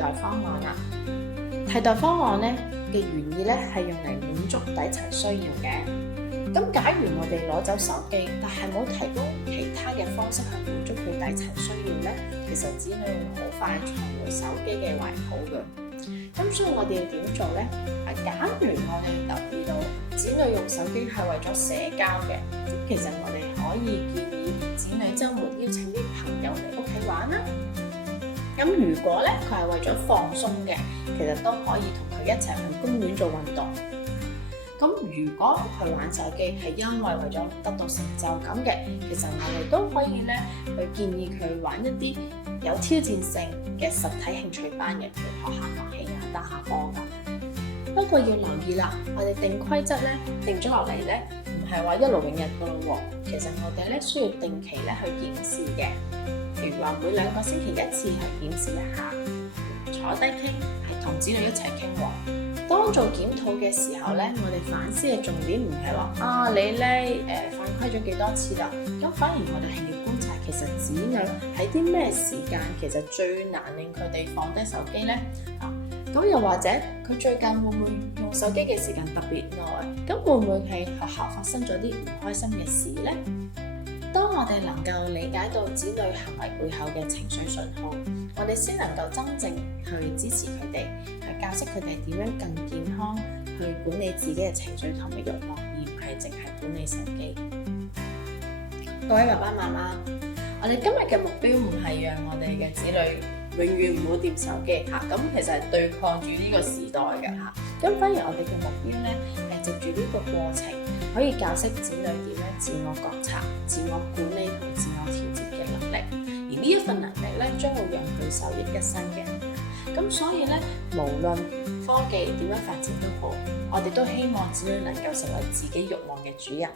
代方案啦。替代方案咧嘅原意咧係用嚟滿足底層需要嘅。咁假如我哋攞走手機，但係冇提供其他嘅方式去滿足佢底層需要咧，其實子女會好快重回手機嘅懷抱嘅。咁所以我哋要點做咧？假如我哋留意到子女用手機係為咗社交嘅，其實我哋可以建議子女週末邀請啲朋友嚟屋企玩啦。咁如果咧佢係為咗放鬆嘅，其實都可以同佢一齊去公園做運動。咁如果佢玩手機係因為咗得到成就感嘅，其實我哋都可以咧去建議佢玩一啲有挑戰性嘅實體興趣班嘅，譬如學下樂器啊、打下波㗎。不過要留意啦，我哋定規則咧定咗落嚟咧，唔係話一勞永逸㗎咯喎。其實我哋咧需要定期咧去檢視嘅，譬如話每2個星期1次去檢視一下，坐低傾，係同子女一齊傾喎。當做檢討嘅時候咧，我哋反思嘅重點唔係話你咧犯規咗幾多次啦，咁反而我哋係要觀察其實子女喺啲咩時間其實最難令佢哋放低手機咧。咁又或者佢最近會唔會用手機嘅時間特別耐？咁會唔會係學校發生咗啲唔開心嘅事咧？當我哋能夠理解到子女行為背後嘅情緒信號，我哋先能夠真正去支持佢哋，去教識佢哋點樣更健康去管理自己嘅情緒同埋慾望，而唔係淨係管理手機。各位爸爸媽媽，我哋今日嘅目標唔係讓我哋嘅子女永遠唔好掂手機嚇，咁其實係對抗住呢個時代嘅嚇。咁反而我哋嘅目標咧係藉住呢個過程，可以教識子女點樣自我覺察、自我管理同自我調節嘅能力。而呢一份能力咧，將會讓佢受益一生嘅。咁所以咧，無論科技點樣發展都好，我哋都希望子女能夠成為自己慾望嘅主人。